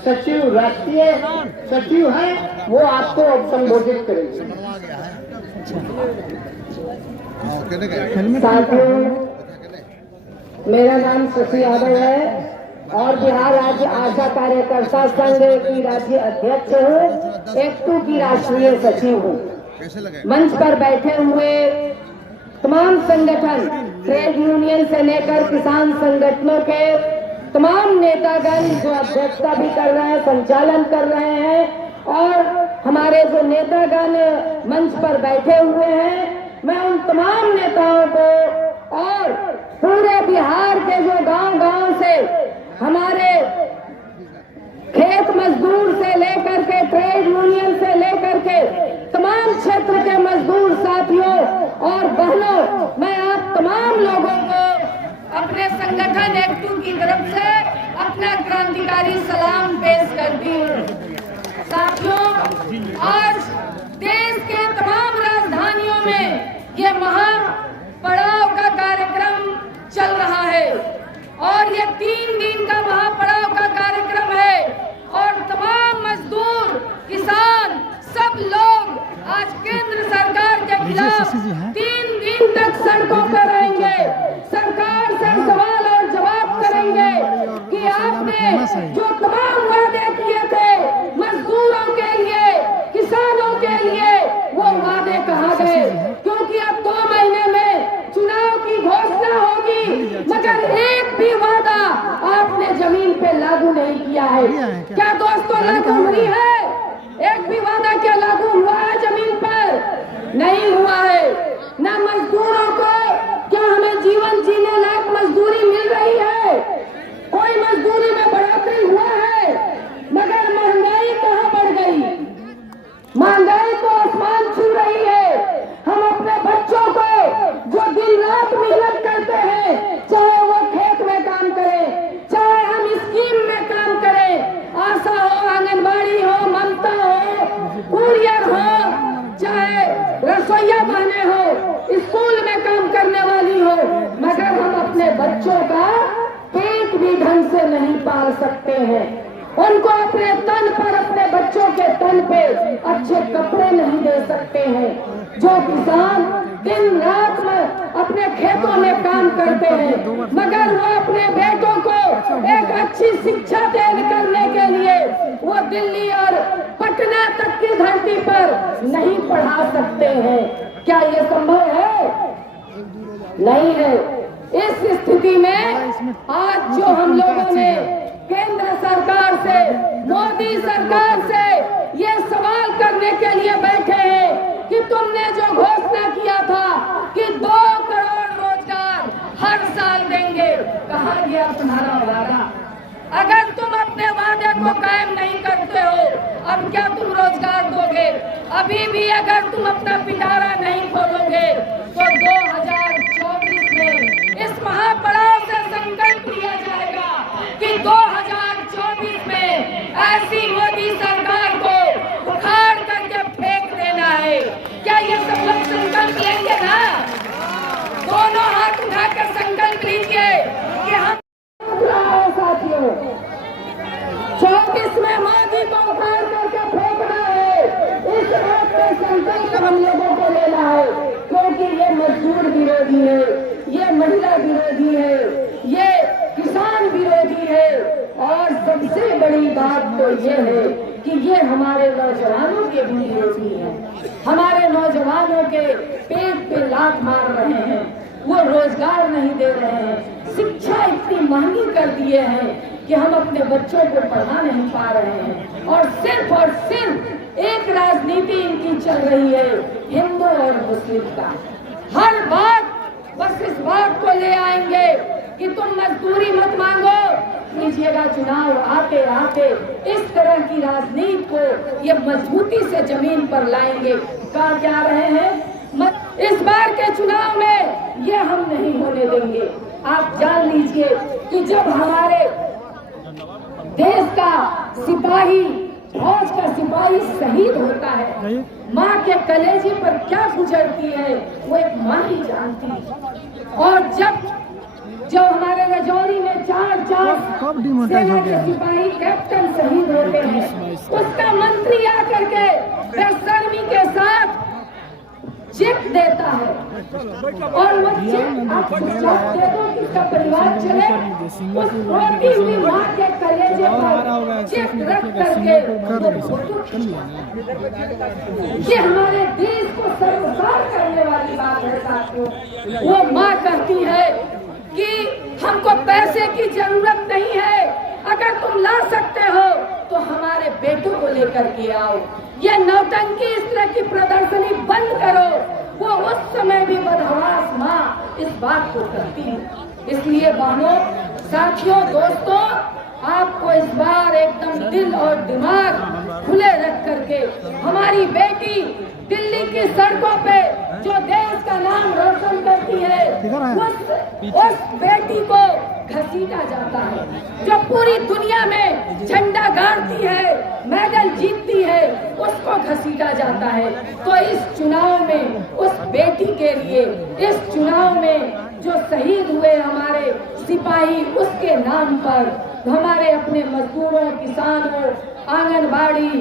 सचिव, राष्ट्रीय सचिव हैं, वो आपको संबोधित करेंगे। साथियों, मेरा नाम शशि यादव है और बिहार राज्य आशा कार्यकर्ता संघ की राज्य अध्यक्ष हूँ, एक्टू की राष्ट्रीय सचिव हूँ। मंच पर बैठे हुए तमाम संगठन, ट्रेड यूनियन से लेकर किसान संगठनों के तमाम नेतागण जो अध्यक्षता भी कर रहे हैं, संचालन कर रहे हैं, और हमारे जो नेतागण मंच पर बैठे हुए हैं, मैं उन तमाम नेताओं को और पूरे बिहार के जो गांव-गांव से हमारे खेत मजदूर से लेकर के ट्रेड यूनियन से लेकर के तमाम क्षेत्र के मजदूर साथियों और बहनों, मैं आप तमाम लोगों को अपने संगठन एक्टू की तरफ से अपना क्रांतिकारी सलाम पेश करती हूँ। साथियों, आज देश के तमाम राजधानियों में ये महापड़ाव का कार्यक्रम चल रहा है और ये 3 दिन का महापड़ाव का कार्यक्रम है और तमाम मजदूर, किसान, सब लोग आज केंद्र सरकार के खिलाफ 3 दिन तक सड़कों पर रहेंगे। सरकार से सवाल और जवाब करेंगे कि आपने जो तमाम वादे किए थे मजदूरों के लिए, किसानों के लिए, वो वादे कहाँ गए? क्योंकि अब 2 महीने में चुनाव की घोषणा होगी, मगर एक भी वादा आपने जमीन पे लागू नहीं किया है। क्या दोस्तों लागू हुई है? एक भी वादा क्या लागू हुआ है जमीन पर? नहीं हुआ है। ना मजदूरों को क्या हमें जीवन जीने लायक मजदूरी मिल रही है? कोई मजदूरी में बढ़ोतरी हुआ है? मगर महंगाई कहाँ बढ़ गई? महंगाई तो आसमान छू रही है। हम अपने बच्चों को जो दिन रात मेहनत करते हैं, चाहे वो खेत में काम करें, चाहे हम स्कीम में काम करें, आशा हो, आंगनबाड़ी हो, ममता हो, कुरियर हो, चाहे रसोईया बहने हो, स्कूल में काम करने वाली हो, मगर हम अपने बच्चों का पेट भी ढंग से नहीं पाल सकते हैं। उनको अपने तन पर, अपने बच्चों के तन पे अच्छे कपड़े नहीं दे सकते हैं। जो किसान दिन रात में अपने खेतों में काम करते हैं, मगर वो अपने बेटों को एक अच्छी शिक्षा करने के लिए वो दिल्ली और पटना तक की धरती पर नहीं पढ़ा सकते हैं। क्या ये संभव है? नहीं है। इस स्थिति में आज जो हम लोगों ने केंद्र सरकार से, मोदी सरकार से ये सवाल करने के लिए बैठे हैं कि तुमने जो घोषणा किया था कि 2 करोड़ रोजगार हर साल देंगे, कहाँ गया तुम्हारा वादा? अगर तुम अपने वादे को कायम नहीं करते हो, अब क्या तुम रोजगार दोगे? अभी भी अगर तुम अपना पिटारा नहीं खोलोगे तो 2024 में इस महापड़ाव से संकल्प लिया जाएगा कि 2024 में ऐसी मोदी सरकार को उखाड़ करके फेंक देना है। क्या ये सब लोग संकल्प लेंगे ना? दोनों हाथ उठाकर संकल्प लीजिए कि हम साथियों 24 में मोदी को उखाड़ करके फेंकना है। इस बात का संकल्प हम लोगों को लेना है, क्योंकि ये मजदूर विरोधी है, ये महिला विरोधी है, ये किसान विरोधी है, और सबसे बड़ी बात तो ये है कि ये हमारे नौजवानों के भी विरोधी है। हमारे नौजवानों के पेट पे लात मार रहे हैं, वो रोजगार नहीं दे रहे हैं, शिक्षा इतनी महंगी कर दिए हैं कि हम अपने बच्चों को पढ़ा नहीं पा रहे हैं, और सिर्फ एक राजनीति इनकी चल रही है, हिंदू और मुस्लिम का। हर बात बस इस बात को ले आएंगे कि तुम मजदूरी मत मांगो, लीजिएगा चुनाव आते आते इस तरह की राजनीति को ये मजबूती से जमीन पर लाएंगे। कहा जा रहे हैं इस बार के चुनाव में ये हम नहीं होने देंगे। आप जान लीजिए कि जब हमारे देश का सिपाही, फौज का सिपाही शहीद होता है, माँ के कलेजे पर क्या गुजरती है वो एक माँ ही जानती है। और जब हमारे रजौरी में 4 सेना के सिपाही कैप्टन शहीद उसका मंत्री आकर के बेशर्मी के साथ चेक देता है और वो चेक आप दे दो कि उसका परिवार चले, उस रोती हुई माँ के कलेजे पर चेक रख करके ये हमारे देश को शर्मसार करने वाली बात है साथियों। वो माँ कहती है कि हमको पैसे की जरूरत नहीं है, अगर तुम ला सकते हो तो हमारे बेटों को लेकर के आओ। ये नौटंकी, इस तरह की प्रदर्शनी बंद करो। वो उस समय भी बदहवास माँ इस बात को करती है। इसलिए बहनों, साथियों, दोस्तों, आपको इस बार एकदम दिल और दिमाग खुले रख करके हमारी बेटी दिल्ली की सड़कों पे जो देश का नाम रोशन करती है, उस बेटी को घसीटा जाता है। जो पूरी दुनिया में झंडा गाड़ती है, मेडल जीतती है, उसको घसीटा जाता है। तो इस चुनाव में उस बेटी के लिए, इस चुनाव में जो शहीद हुए हमारे सिपाही, उसके नाम पर हमारे अपने मजदूरों, किसानों, आंगनबाड़ी,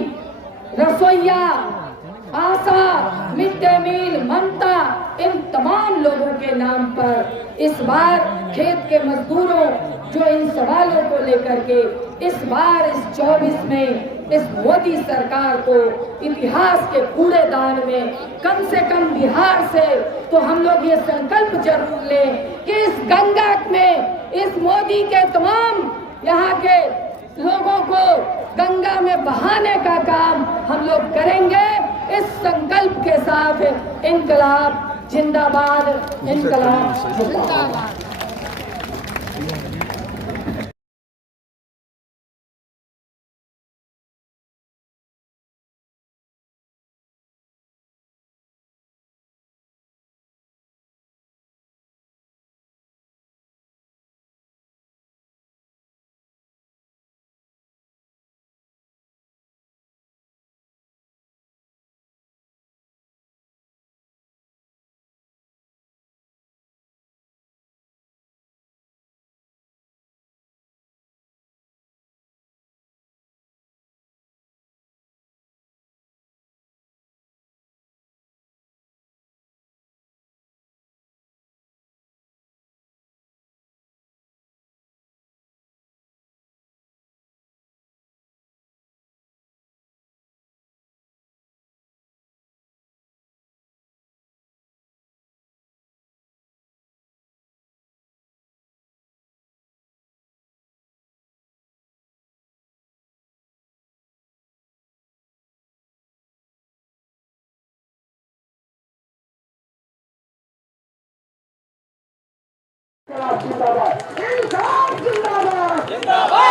रसोइया, आशा, मिड डे मील, ममता, इन तमाम लोगों के नाम पर इस बार खेत के मजदूरों जो इन सवालों को लेकर के इस बार इस 24 में इस मोदी सरकार को इतिहास के कूड़ेदान में, कम से कम बिहार से तो हम लोग ये संकल्प जरूर लें कि इस गंगा में इस मोदी के तमाम यहाँ के लोगों को गंगा में बहाने का काम हम लोग करेंगे। इस संकल्प के साथ इनकलाब जिंदाबाद, इनकलाब जिंदाबाद। जिंदाबाद, जिंदाबाद, जिंदाबाद।